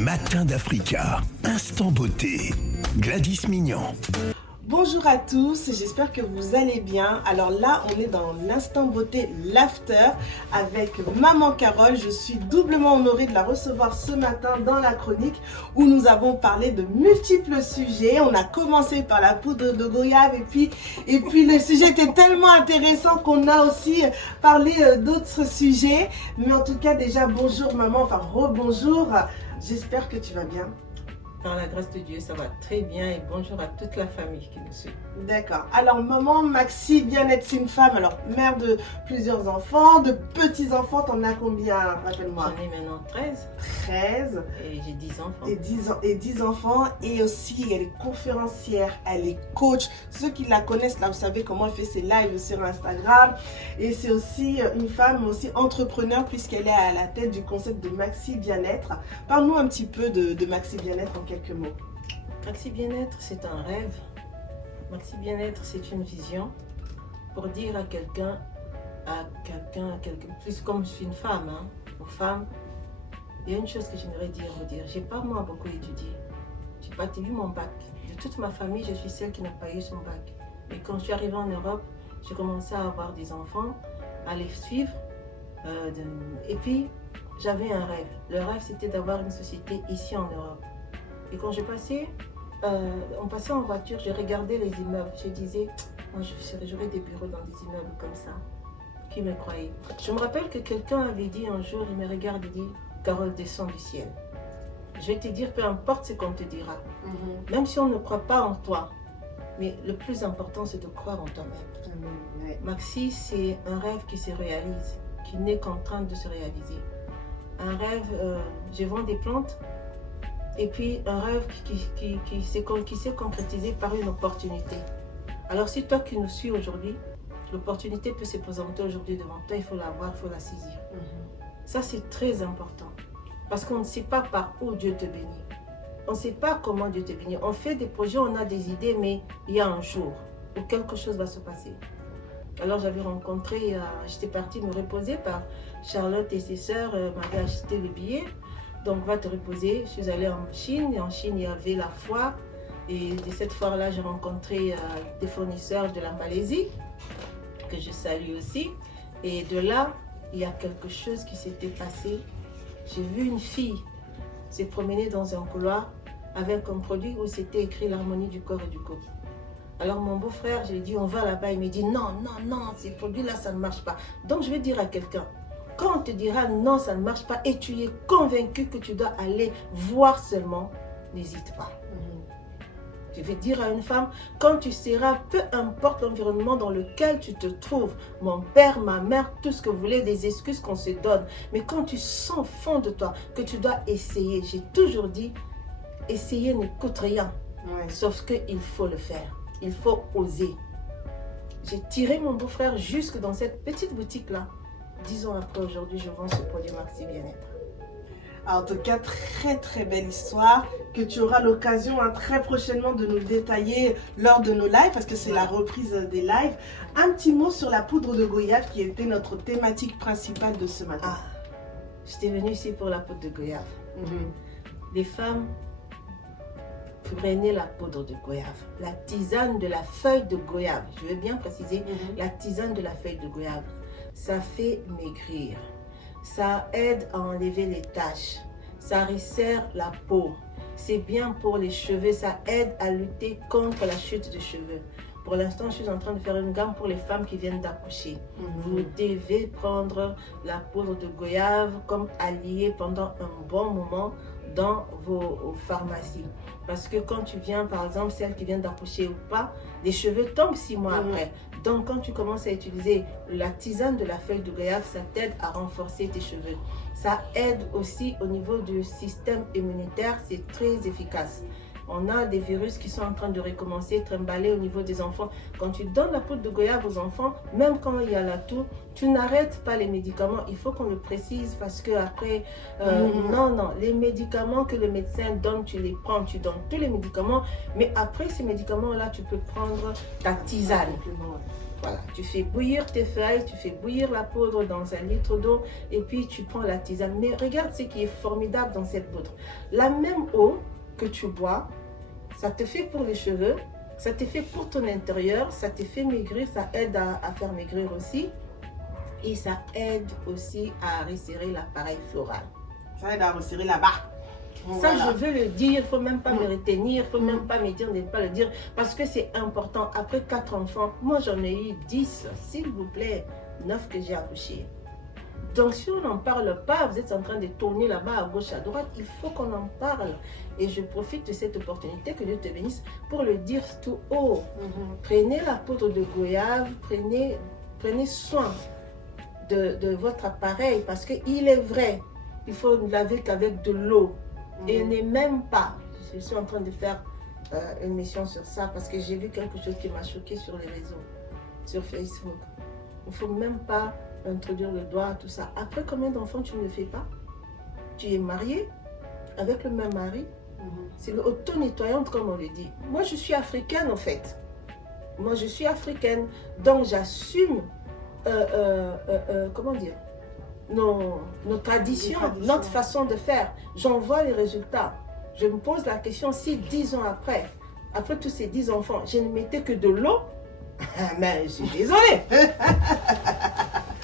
Matin d'Africa, instant beauté, Gladys Mignon. Bonjour à tous, j'espère que vous allez bien. Alors là, on est dans l'instant beauté l'after avec Maman Carole. Je suis doublement honorée de la recevoir ce matin dans la chronique où nous avons parlé de multiples sujets. On a commencé par la poudre de goyave et puis le sujet était tellement intéressant qu'on a aussi parlé d'autres sujets. Mais en tout cas, déjà bonjour maman, enfin rebonjour. J'espère que tu vas bien. Par la grâce de Dieu, ça va très bien et bonjour à toute la famille qui nous suit. D'accord. Alors, maman Maxi Bien-être, c'est une femme, alors mère de plusieurs enfants, de petits-enfants. T'en as combien, rappelle-moi? J'en ai maintenant 13. 13. Et j'ai 10 enfants. Et 10 enfants. Et aussi, elle est conférencière, elle est coach. Ceux qui la connaissent, là, vous savez comment elle fait ses lives sur Instagram. Et c'est aussi une femme aussi entrepreneur puisqu'elle est à la tête du concept de Maxi Bien-être. Parle-nous un petit peu de Maxi Bien-être en quelques mots. Maxi Bien-être, c'est un rêve. Maxi Bien-être, c'est une vision pour dire à quelqu'un, plus comme je suis une femme, aux femmes, il y a une chose que j'aimerais vous dire. J'ai pas moi beaucoup étudié. J'ai pas eu mon bac. De toute ma famille, je suis celle qui n'a pas eu son bac. Et quand je suis arrivée en Europe, j'ai commencé à avoir des enfants, à les suivre. Et puis, j'avais un rêve. Le rêve, c'était d'avoir une société ici en Europe. Et quand on passait en voiture, je regardais les immeubles. Je disais, moi, j'aurais des bureaux dans des immeubles comme ça. Qui me croyait? Je me rappelle que quelqu'un avait dit un jour, il me regarde et dit, Carole, descends du ciel. Je vais te dire, peu importe ce qu'on te dira. Même si on ne croit pas en toi. Mais le plus important, c'est de croire en toi-même. Maxi, c'est un rêve qui se réalise, qui n'est qu'en train de se réaliser. Un rêve, je vends des plantes. Et puis un rêve qui s'est concrétisé par une opportunité. Alors si toi qui nous suis aujourd'hui, l'opportunité peut se présenter aujourd'hui devant toi, il faut la voir, il faut la saisir. Ça c'est très important. Parce qu'on ne sait pas par où Dieu te bénit. On ne sait pas comment Dieu te bénit. On fait des projets, on a des idées, mais il y a un jour où quelque chose va se passer. Alors j'avais rencontré, j'étais partie me reposer par Charlotte et ses sœurs m'avaient acheté le billet. Donc va te reposer. Je suis allée en Chine et en Chine il y avait la foire. Et de cette foire-là, j'ai rencontré des fournisseurs de la Malaisie, que je salue aussi. Et de là, il y a quelque chose qui s'était passé. J'ai vu une fille se promener dans un couloir avec un produit où c'était écrit l'harmonie du corps et du corps. Alors mon beau-frère, je lui ai dit on va là-bas. Il me dit non, ces produits-là, ça ne marche pas. Donc je vais dire à quelqu'un, quand on te dira non, ça ne marche pas et tu es convaincu que tu dois aller voir seulement, n'hésite pas. Je vais dire à une femme, quand tu seras, peu importe l'environnement dans lequel tu te trouves, mon père, ma mère, tout ce que vous voulez, des excuses qu'on se donne, mais quand tu sens au fond de toi que tu dois essayer, j'ai toujours dit, essayer ne coûte rien, sauf qu'il faut le faire, il faut oser. J'ai tiré mon beau-frère jusque dans cette petite boutique-là. 10 ans après, aujourd'hui, je vends ce produit Maxi Bien-être. En tout cas, très très belle histoire que tu auras l'occasion très prochainement de nous détailler lors de nos lives parce que c'est la reprise des lives. Un petit mot sur la poudre de goyave qui était notre thématique principale de ce matin. J'étais venue ici pour la poudre de goyave. Les femmes prenaient la poudre de goyave, la tisane de la feuille de goyave. Je veux bien préciser, la tisane de la feuille de goyave. Ça fait maigrir, ça aide à enlever les taches, ça resserre la peau, c'est bien pour les cheveux, ça aide à lutter contre la chute de cheveux. Pour l'instant, je suis en train de faire une gamme pour les femmes qui viennent d'accoucher. Vous devez prendre la poudre de goyave comme alliée pendant un bon moment dans vos pharmacies. Parce que quand tu viens, par exemple, celle qui vient d'accoucher ou pas, les cheveux tombent 6 mois après. Donc, quand tu commences à utiliser la tisane de la feuille de goyave, ça t'aide à renforcer tes cheveux. Ça aide aussi au niveau du système immunitaire, c'est très efficace. On a des virus qui sont en train de recommencer, trimballer au niveau des enfants. Quand tu donnes la poudre de goyave aux enfants, même quand il y a la toux, tu n'arrêtes pas les médicaments. Il faut qu'on le précise parce que après, non, les médicaments que le médecin donne, tu les prends, tu donnes tous les médicaments. Mais après ces médicaments-là, tu peux prendre ta tisane. Voilà, tu fais bouillir tes feuilles, tu fais bouillir la poudre dans 1 litre d'eau et puis tu prends la tisane. Mais regarde ce qui est formidable dans cette poudre. La même eau que tu bois, ça te fait pour les cheveux, ça te fait pour ton intérieur, ça te fait maigrir, ça aide à faire maigrir aussi. Et ça aide aussi à resserrer l'appareil floral. Ça aide à resserrer là-bas. Ça, je veux le dire, il ne faut même pas me retenir, il ne faut Mm. même pas me dire de ne pas le dire, parce que c'est important. Après 4 enfants, moi j'en ai eu 10, s'il vous plaît, 9 que j'ai accouchés. Donc si on n'en parle pas, vous êtes en train de tourner là-bas à gauche, à droite, il faut qu'on en parle. Et je profite de cette opportunité, que Dieu te bénisse, pour le dire tout haut. Prenez la poudre de goyave, prenez soin de votre appareil, parce qu'il est vrai, il faut ne laver qu'avec de l'eau. Et n'est même pas, je suis en train de faire une mission sur ça, parce que j'ai vu quelque chose qui m'a choqué sur les réseaux, sur Facebook. Il ne faut même pas introduire le doigt, tout ça. Après combien d'enfants tu ne le fais pas? Tu es marié avec le même mari. C'est l'auto-nettoyante, comme on le dit. Moi, je suis africaine, en fait. Moi, je suis africaine. Donc, j'assume, comment dire, nos traditions, notre façon de faire. J'en vois les résultats. Je me pose la question, si 10 ans après tous ces 10 enfants, je ne mettais que de l'eau, mais je suis désolée.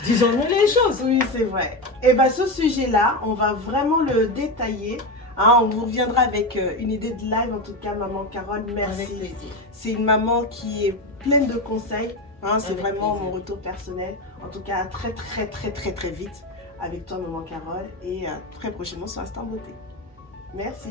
Disons-nous les choses. Oui, c'est vrai. Et bien, ce sujet-là, on va vraiment le détailler. Hein, on vous reviendra avec une idée de live. En tout cas, maman Carole, merci. Avec plaisir. C'est une maman qui est pleine de conseils. Hein, c'est Avec vraiment plaisir. mon retour personnel. En tout cas, très vite avec toi, maman Carole. Et très prochainement sur Instant Beauté. Merci.